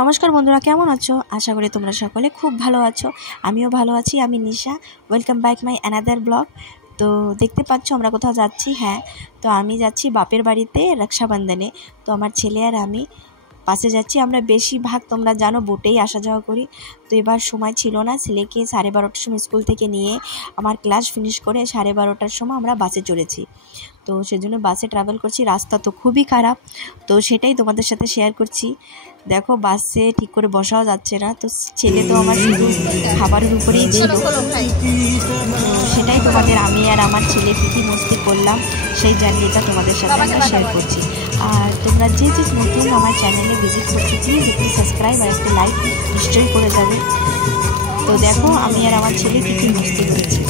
নমস্কার বন্ধুরা, কেমন আছো? আশা করি তোমরা সকলে খুব ভালো আছো। আমিও ভালো আছি। আমি Nisha. Welcome back my another blog. তো দেখতে পাচ্ছ আমরা কোথাও যাচ্ছি। হ্যাঁ, তো আমি যাচ্ছি বাপের বাড়িতে রক্ষাবন্ধনে। তো আমার ছেলে আর আমি বাসে যাচ্ছি। আমরা বেশিরভাগ তোমরা জানো বোটেই আসা যাওয়া করি। তো এবার সময় ছিল না, ছেলেকে 12:30টার সময় স্কুল থেকে নিয়ে আমার ক্লাস ফিনিশ করে 12:30টার সময় আমরা বাসে চড়েছি। তো সেজন্য বাসে ট্রাভেল করছি। রাস্তা তো খুবই খারাপ, তো সেটাই তোমাদের সাথে শেয়ার করছি। দেখো বাসে ঠিক করে বসাও যাচ্ছে না। তো ছেলে তো আমার শুধু খাবারের উপরেই ছিল। তো সেটাই তোমাদের আমি আর আমার ছেলে কী মস্তি করলাম সেই জার্নিটা তোমাদের সাথে আমরা শেয়ার করছি। আর তোমরা যে নতুন আমার চ্যানেলে ভিজিট করছো, প্লিজ একটু সাবস্ক্রাইব আর একটা লাইক নিশ্চয়ই করে যাবে। তো দেখো আমি আর আমার ছেলে কী মস্তি করেছি।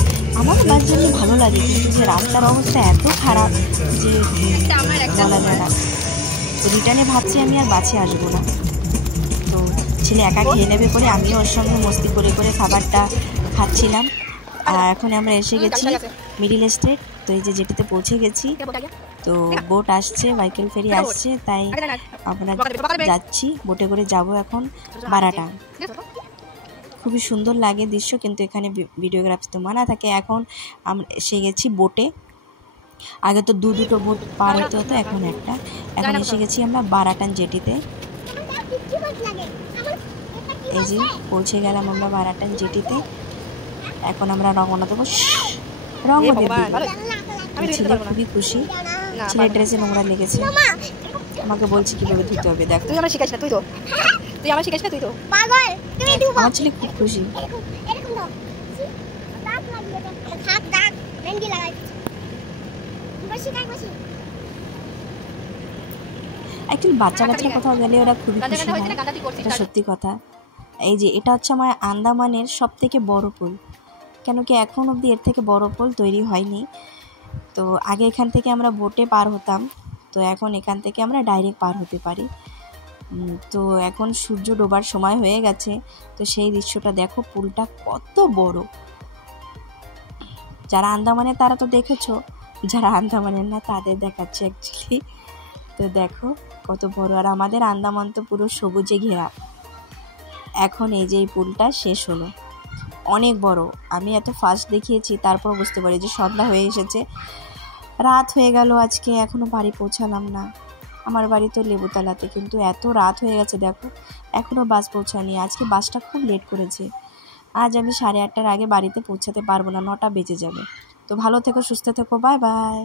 আমার বাস জার্নি ভালো লাগে, কিন্তু যে রাস্তার অবস্থা এত খারাপ যে বলা যায় না। তো রিটার্নে ভাবছি আমি আর বাসে আসবো না। তো ছেলে একা খেয়ে নেবে করে আমিও ওর সঙ্গে মস্তি করে করে খাবারটা খাচ্ছিলাম। আর এখন আমরা এসে গেছি মিডিল স্টেট। তো এই যে যেটিতে পৌঁছে গেছি। তো বোট আসছে, ভাইকেল ফেরি আসছে, তাই আমরা যাচ্ছি বোটে করে যাব এখন বারাটাং। খুবই সুন্দর লাগে দৃশ্য, কিন্তু এখানে ভিডিওগ্রাফি তো মানা থাকে। এখন আমরা এসে গেছি বোটে। আগে তো দুটো বোট পার হতে হতো, এখন একটা। এখন এসে গেছি আমরা বারাটাং জেটিতে। এই যে পৌঁছে গেলাম আমরা বারাটাং জেটিতে। এখন আমরা রওনা দেবো রঙ্গদের দিকে। ছেলে খুবই খুশি, ছেলের ড্রেসে নোংরা লেগেছে, আমাকে বলছি কিভাবে ধুতে হবে। দেখ তুই আমার শিখাস না, তুই আমার শিখাস না, তুই তো পাগল। আমার ছেলে খুব খুশি। অ্যাকচুয়ালি বাচ্চা কোথাও গেলে ওরা খুবই খুশি হয়, এটা সত্যি কথা। এই যে এটা হচ্ছে আমার আন্দামানের সব থেকে বড় পুল, কেন কি এখন অবধি এর থেকে বড় পুল তৈরি হয়নি। তো আগে এখান থেকে আমরা বোটে পার হতাম, তো এখন এখান থেকে আমরা ডাইরেক্ট পার হতে পারি। তো এখন সূর্য ডোবার সময় হয়ে গেছে। তো সেই দৃশ্যটা দেখো, পুলটা কত বড়। যারা আন্দামানের তারা তো দেখেছো, যারা আন্দামানের না তাদের দেখাচ্ছে অ্যাকচুয়ালি। তো দেখো কত বড়। আর আমাদের আন্দামান তো পুরো সবুজে ঘেরা। এখন এই যে এই পুলটা শেষ হলো, অনেক বড়। আমি এত ফাস্ট দেখিয়েছি, তারপর বুঝতে পারি যে সন্ধ্যা হয়ে এসেছে, রাত হয়ে গেল আজকে। এখনও বাড়ি পৌঁছালাম না। আমার বাড়ি তো লেবুতলাতে, কিন্তু এত রাত হয়ে গেছে দেখো, এখনও বাস পৌঁছায়নি। আজকে বাসটা খুব লেট করেছে। আজ আমি 8:30টার আগে বাড়িতে পৌঁছাতে পারবো না, 9টা বেজে যাবে। তো ভালো থেকো, সুস্থ থেকো, বাই বাই।